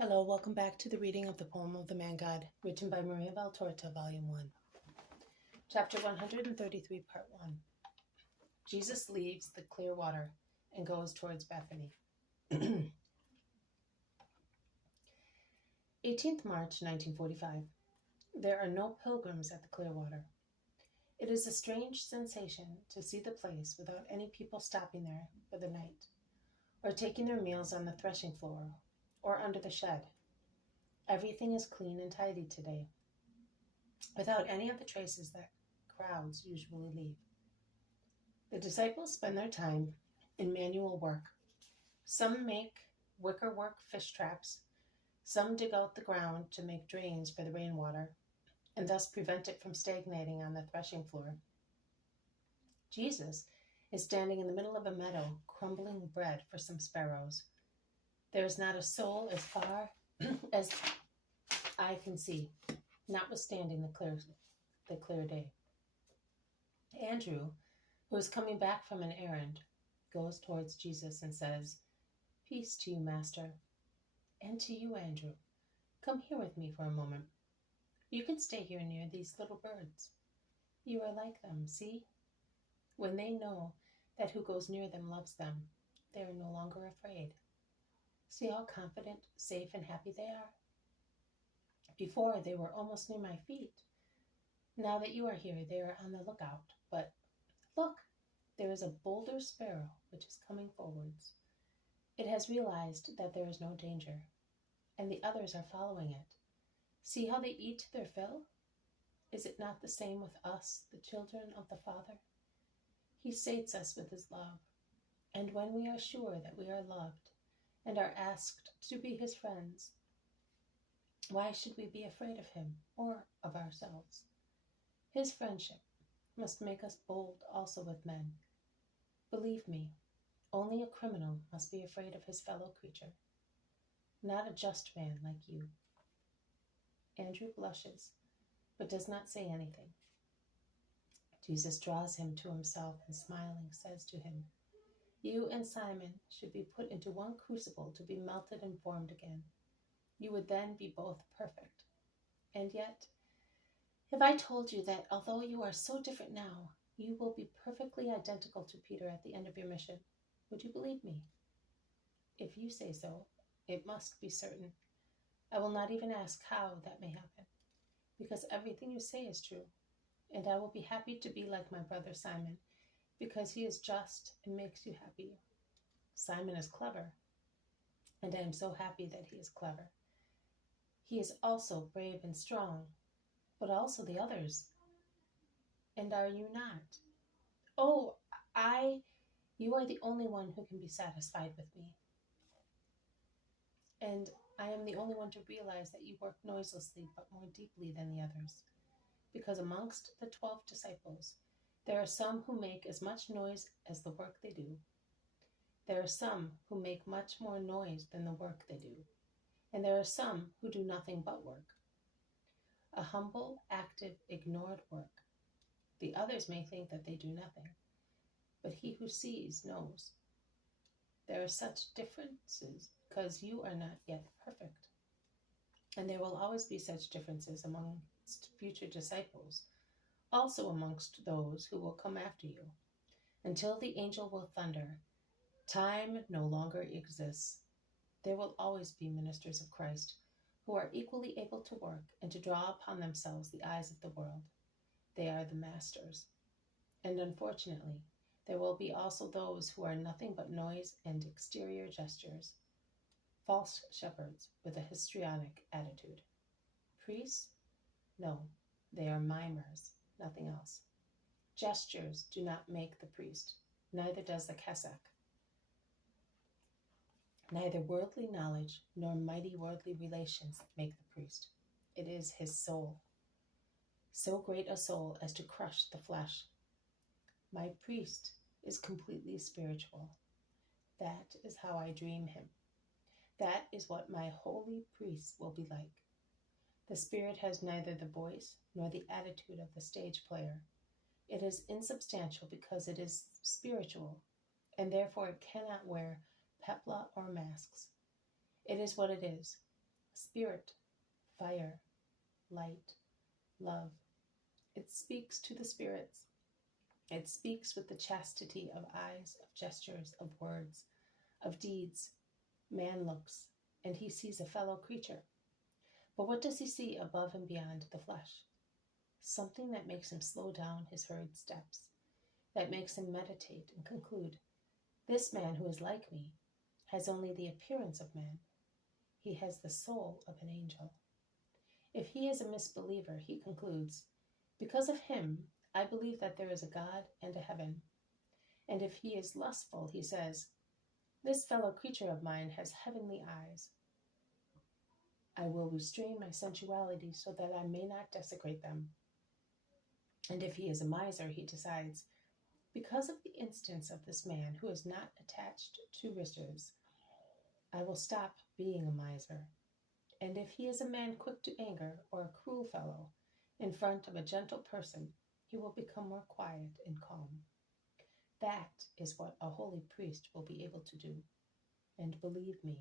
Hello, welcome back to the reading of the poem of the Man God, written by Maria Valtorta, Volume 1. Chapter 133, Part 1. Jesus leaves the clear water and goes towards Bethany. 18th March, 1945. There are no pilgrims at the Clearwater. It is a strange sensation to see the place without any people stopping there for the night, or taking their meals on the threshing floor, or under the shed. Everything is clean and tidy today, without any of the traces that crowds usually leave. The disciples spend their time in manual work. Some make wickerwork fish traps. Some dig out the ground to make drains for the rainwater, and thus prevent it from stagnating on the threshing floor. Jesus is standing in the middle of a meadow, crumbling bread for some sparrows. There is not a soul as far as eye can see, notwithstanding the clear day. Andrew, who is coming back from an errand, goes towards Jesus and says, "Peace to you, Master." "And to you, Andrew. Come here with me for a moment. You can stay here near these little birds. You are like them, see? When they know that who goes near them loves them, they are no longer afraid. See how confident, safe, and happy they are? Before, they were almost near my feet. Now that you are here, they are on the lookout. But look, there is a bolder sparrow which is coming forwards. It has realized that there is no danger, and the others are following it. See how they eat to their fill? Is it not the same with us, the children of the Father? He sates us with his love, and when we are sure that we are loved and are asked to be his friends, why should we be afraid of him or of ourselves? His friendship must make us bold also with men. Believe me, only a criminal must be afraid of his fellow creature, not a just man like you." Andrew blushes, but does not say anything. Jesus draws him to himself and, smiling, says to him, "You and Simon should be put into one crucible to be melted and formed again. You would then be both perfect. And yet, if I told you that although you are so different now, you will be perfectly identical to Peter at the end of your mission, would you believe me? If you say so, it must be certain. I will not even ask how that may happen, because everything you say is true, and I will be happy to be like my brother Simon, because he is just and makes you happy. Simon is clever, and I am so happy that he is clever. He is also brave and strong, but also the others. And are you not? Oh, you are the only one who can be satisfied with me. And I am the only one to realize that you work noiselessly but more deeply than the others. Because amongst the 12 disciples, there are some who make as much noise as the work they do. There are some who make much more noise than the work they do. And there are some who do nothing but work. A humble, active, ignored work. The others may think that they do nothing, but he who sees knows. There are such differences because you are not yet perfect. And there will always be such differences amongst future disciples, also amongst those who will come after you, until the angel will thunder. Time no longer exists. There will always be ministers of Christ who are equally able to work and to draw upon themselves the eyes of the world. They are the masters. And unfortunately, there will be also those who are nothing but noise and exterior gestures. False shepherds with a histrionic attitude. Priests? No, they are mimers, nothing else. Gestures do not make the priest, neither does the cassock. Neither worldly knowledge nor mighty worldly relations make the priest. It is his soul. So great a soul as to crush the flesh. My priest is completely spiritual. That is how I dream him. That is what my holy priest will be like. The spirit has neither the voice nor the attitude of the stage player. It is insubstantial because it is spiritual, and therefore it cannot wear pepla or masks. It is what it is, spirit, fire, light, love. It speaks to the spirits. It speaks with the chastity of eyes, of gestures, of words, of deeds. Man looks, and he sees a fellow creature. But what does he see above and beyond the flesh? Something that makes him slow down his hurried steps, that makes him meditate and conclude, this man who is like me has only the appearance of man. He has the soul of an angel. If he is a misbeliever, he concludes, because of him, I believe that there is a God and a heaven. And if he is lustful, he says, this fellow creature of mine has heavenly eyes. I will restrain my sensuality so that I may not desecrate them. And if he is a miser, he decides, because of the instance of this man who is not attached to riches, I will stop being a miser. And if he is a man quick to anger or a cruel fellow, in front of a gentle person, he will become more quiet and calm. That is what a holy priest will be able to do. And believe me,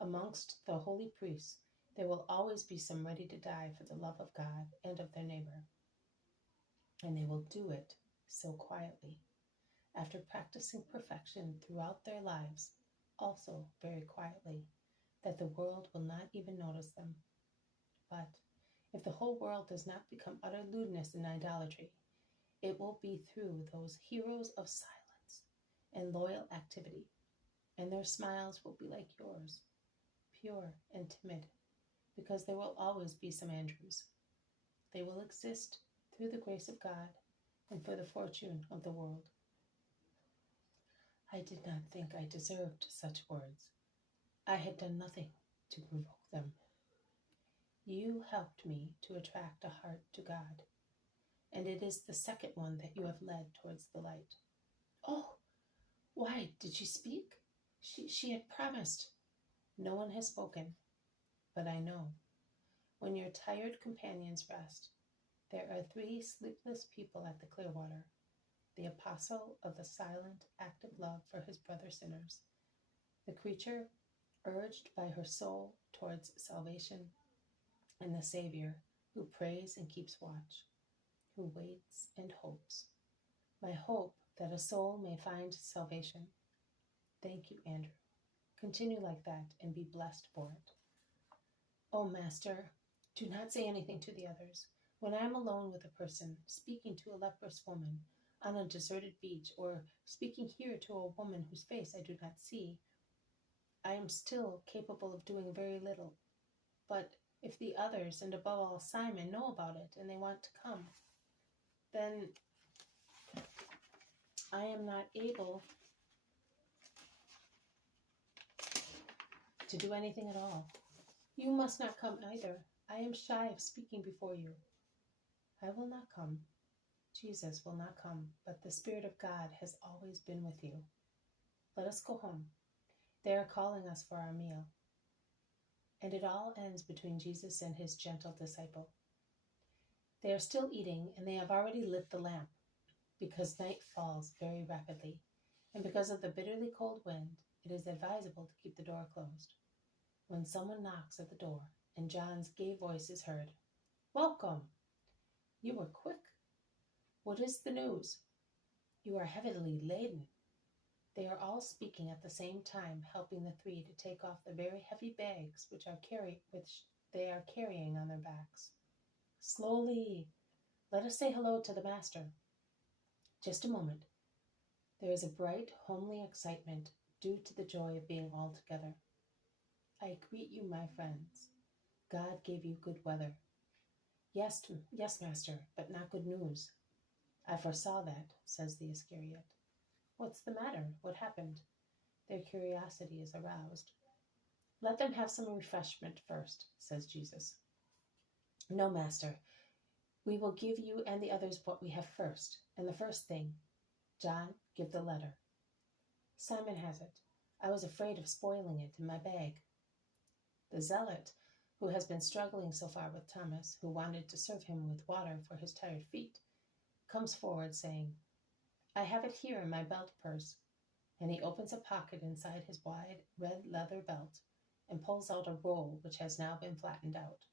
amongst the holy priests, there will always be some ready to die for the love of God and of their neighbor. And they will do it so quietly, after practicing perfection throughout their lives, also very quietly, that the world will not even notice them. But if the whole world does not become utter lewdness and idolatry, it will be through those heroes of silence and loyal activity, and their smiles will be like yours, pure and timid, because there will always be some Andrews. They will exist through the grace of God and for the fortune of the world. I did not think I deserved such words. I had done nothing to provoke them. You helped me to attract a heart to God, and it is the second one that you have led towards the light. Oh, why did she speak? She had promised. No one has spoken, but I know. When your tired companions rest, there are 3 sleepless people at the Clearwater. The apostle of the silent, active love for his brother sinners, the creature urged by her soul towards salvation, and the Savior who prays and keeps watch, who waits and hopes. My hope that a soul may find salvation. Thank you, Andrew. Continue like that and be blessed for it. Oh, Master, do not say anything to the others. When I am alone with a person, speaking to a leprous woman on a deserted beach, or speaking here to a woman whose face I do not see, I am still capable of doing very little. But if the others, and above all Simon, know about it and they want to come, then I am not able to do anything at all. You must not come either. I am shy of speaking before you. I will not come. Jesus will not come, but the Spirit of God has always been with you. Let us go home. They are calling us for our meal. And it all ends between Jesus and his gentle disciple. They are still eating, and they have already lit the lamp, because night falls very rapidly, and because of the bitterly cold wind, it is advisable to keep the door closed. When someone knocks at the door, and John's gay voice is heard, "Welcome! You were quick. What is the news? You are heavily laden." They are all speaking at the same time, helping the 3 to take off the very heavy bags which they are carrying on their backs. Slowly, let us say hello to the Master. Just a moment. There is a bright, homely excitement due to the joy of being all together. I greet you, my friends. God gave you good weather. Yes, Master, but not good news. I foresaw that, says the Iscariot. What's the matter? What happened? Their curiosity is aroused. Let them have some refreshment first, says Jesus. No, Master. We will give you and the others what we have first. And the first thing, John, give the letter. Simon has it. I was afraid of spoiling it in my bag. The zealot, who has been struggling so far with Thomas, who wanted to serve him with water for his tired feet, comes forward saying, I have it here in my belt purse. And he opens a pocket inside his wide red leather belt and pulls out a roll which has now been flattened out.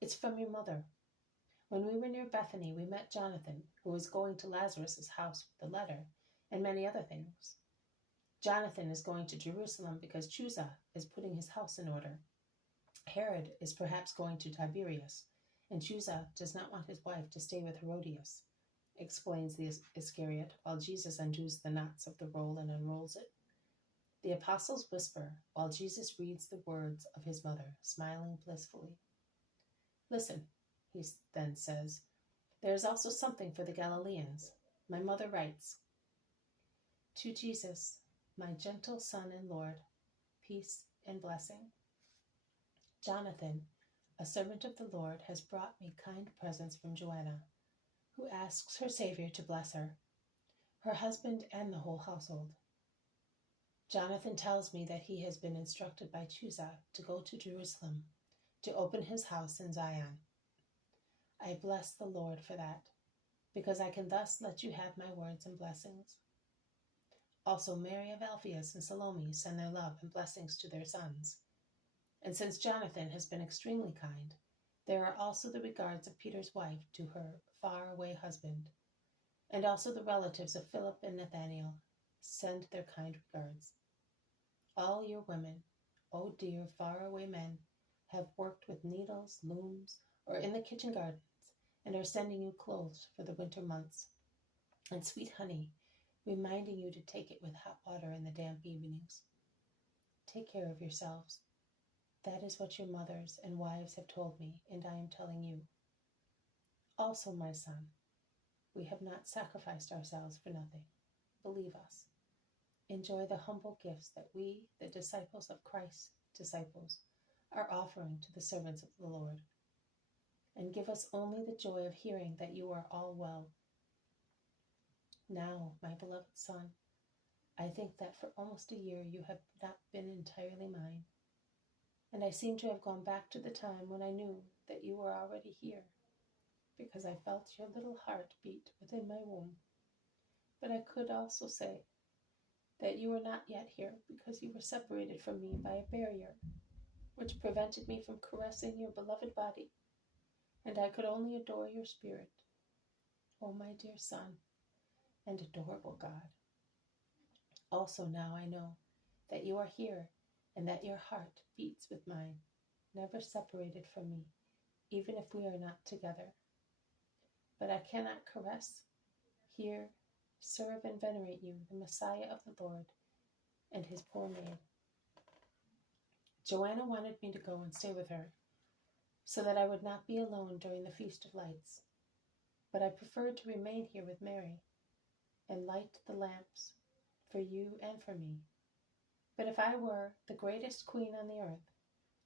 It's from your mother. When we were near Bethany, we met Jonathan, who was going to Lazarus' house with the letter and many other things. Jonathan is going to Jerusalem because Chusa is putting his house in order. Herod is perhaps going to Tiberias, and Chusa does not want his wife to stay with Herodias, explains the Iscariot, while Jesus undoes the knots of the roll and unrolls it. The apostles whisper, while Jesus reads the words of his mother, smiling blissfully. Listen, he then says, there is also something for the Galileans. My mother writes, to Jesus, my gentle Son and Lord, peace and blessing. Jonathan, a servant of the Lord, has brought me kind presents from Joanna, who asks her Savior to bless her husband, and the whole household. Jonathan tells me that he has been instructed by Chusa to go to Jerusalem, to open his house in Zion. I bless the Lord for that, because I can thus let you have my words and blessings. Also Mary of Alphaeus and Salome send their love and blessings to their sons. And since Jonathan has been extremely kind, there are also the regards of Peter's wife to her far-away husband, and also the relatives of Philip and Nathanael send their kind regards. All your women, oh dear far-away men, have worked with needles, looms, or in the kitchen gardens, and are sending you clothes for the winter months, and sweet honey, reminding you to take it with hot water in the damp evenings. Take care of yourselves. That is what your mothers and wives have told me, and I am telling you. Also, my son, we have not sacrificed ourselves for nothing. Believe us. Enjoy the humble gifts that we, the disciples of Christ's disciples, are offering to the servants of the Lord. And give us only the joy of hearing that you are all well. Now, my beloved son, I think that for almost a year you have not been entirely mine, and I seem to have gone back to the time when I knew that you were already here, because I felt your little heart beat within my womb. But I could also say that you were not yet here because you were separated from me by a barrier, which prevented me from caressing your beloved body, and I could only adore your spirit. Oh, my dear son and adorable God. Also now I know that you are here and that your heart beats with mine, never separated from me, even if we are not together. But I cannot caress, hear, serve, and venerate you, the Messiah of the Lord, and his poor maid. Joanna wanted me to go and stay with her, so that I would not be alone during the Feast of Lights. But I preferred to remain here with Mary, and light the lamps for you and for me. But if I were the greatest queen on the earth,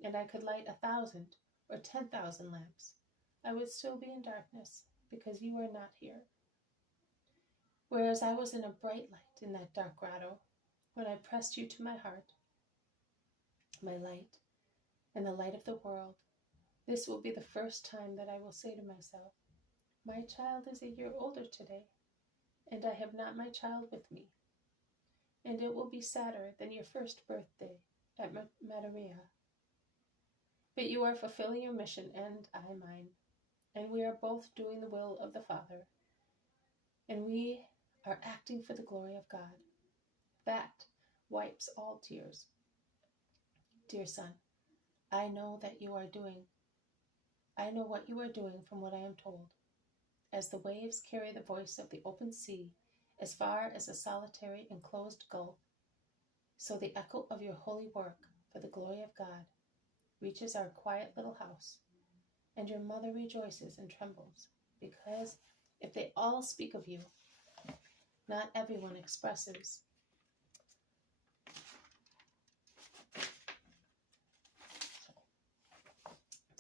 and I could light 1,000 or 10,000 lamps, I would still be in darkness, because you are not here. Whereas I was in a bright light in that dark grotto, when I pressed you to my heart, my light, and the light of the world, this will be the first time that I will say to myself, my child is a year older today, and I have not my child with me. And it will be sadder than your first birthday at Madaria. But you are fulfilling your mission, and I mine, and we are both doing the will of the Father, and we are acting for the glory of God. That wipes all tears. Dear son, I know what you are doing from what I am told. As the waves carry the voice of the open sea as far as a solitary enclosed gulf, so the echo of your holy work for the glory of God reaches our quiet little house, and your mother rejoices and trembles, because if they all speak of you, not everyone expresses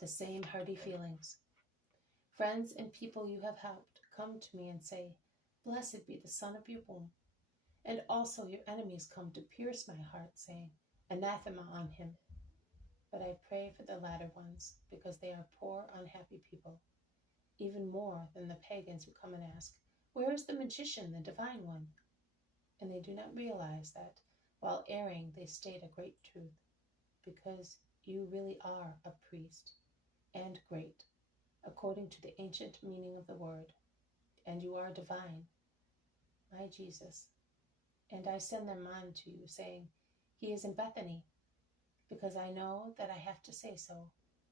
the same hearty feelings. Friends and people you have helped come to me and say, blessed be the son of your womb. And also your enemies come to pierce my heart, saying, anathema on him. But I pray for the latter ones, because they are poor, unhappy people, even more than the pagans who come and ask, where is the magician, the divine one? And they do not realize that, while erring, they state a great truth. because you really are a priest and great, according to the ancient meaning of the word, and you are divine, my Jesus. And I send them on to you, saying, He is in Bethany, because I know that I have to say so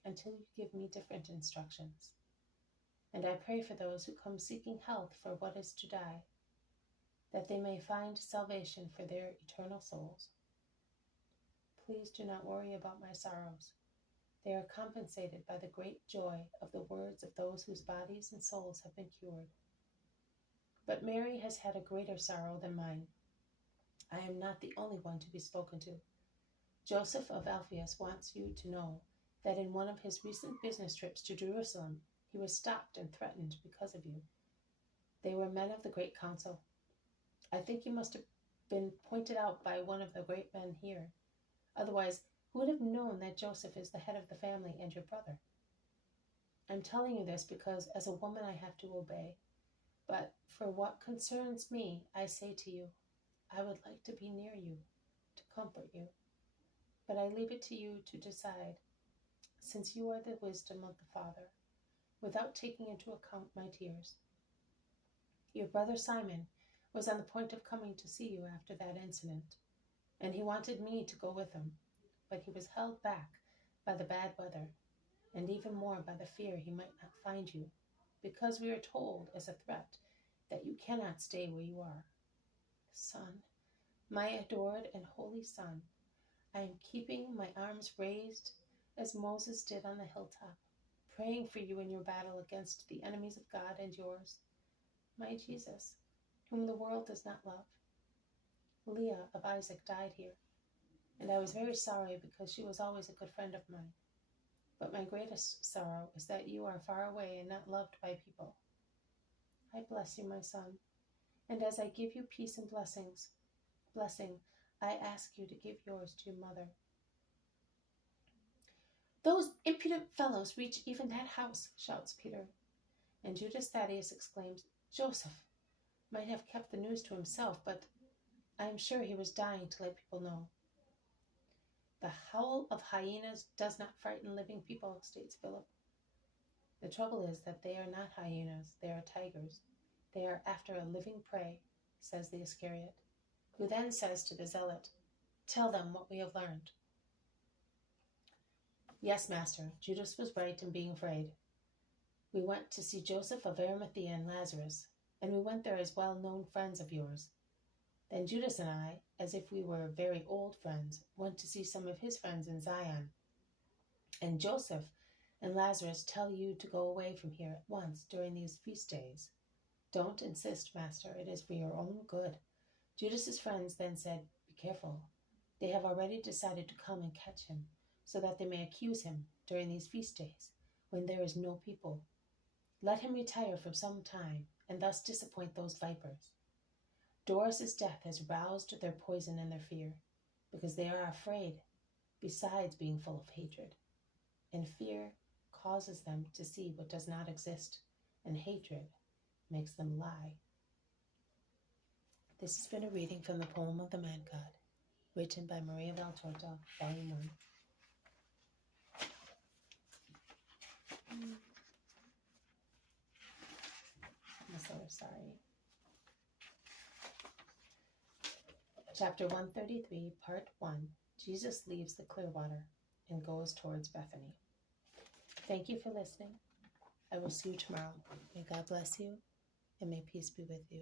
until you give me different instructions. And I pray for those who come seeking health for what is to die, that they may find salvation for their eternal souls. Please do not worry about my sorrows. They are compensated by the great joy of the words of those whose bodies and souls have been cured. But Mary has had a greater sorrow than mine. I am not the only one to be spoken to. Joseph of Alphaeus wants you to know that in one of his recent business trips to Jerusalem, he was stopped and threatened because of you. They were men of the great council. I think you must have been pointed out by one of the great men here. Otherwise, who would have known that Joseph is the head of the family and your brother? I'm telling you this because as a woman I have to obey. But for what concerns me, I say to you, I would like to be near you, to comfort you. But I leave it to you to decide, since you are the wisdom of the Father, without taking into account my tears. Your brother Simon was on the point of coming to see you after that incident, and he wanted me to go with him, but he was held back by the bad weather, and even more by the fear he might not find you, because we are told as a threat that you cannot stay where you are. Son, my adored and holy son, I am keeping my arms raised as Moses did on the hilltop, praying for you in your battle against the enemies of God and yours, my Jesus, whom the world does not love. Leah of Isaac died here, and I was very sorry because she was always a good friend of mine. But my greatest sorrow is that you are far away and not loved by people. I bless you, my son, and as I give you peace and blessing, I ask you to give yours to your mother. Those impudent fellows reach even that house, shouts Peter. And Judas Thaddeus exclaims, Joseph might have kept the news to himself, but I am sure he was dying to let people know. The howl of hyenas does not frighten living people, states Philip. The trouble is that they are not hyenas, they are tigers. They are after a living prey, says the Iscariot, who then says to the zealot, Tell them what we have learned. Yes, master, Judas was right in being afraid. We went to see Joseph of Arimathea and Lazarus, and we went there as well-known friends of yours. Then Judas and I, as if we were very old friends, went to see some of his friends in Zion. And Joseph and Lazarus tell you to go away from here at once during these feast days. Don't insist, master, it is for your own good. Judas's friends then said, Be careful. They have already decided to come and catch him, so that they may accuse him during these feast days, when there is no people. Let him retire for some time, and thus disappoint those vipers. Doris's death has roused their poison and their fear, because they are afraid, besides being full of hatred. And fear causes them to see what does not exist, and hatred makes them lie. This has been a reading from the poem of the Man God, written by Maria Valtorta, Volume 1. I'm so sorry. Chapter 133, Part 1. Jesus leaves the Clearwater and goes towards Bethany. Thank you for listening. I will see you tomorrow. May God bless you, and may peace be with you.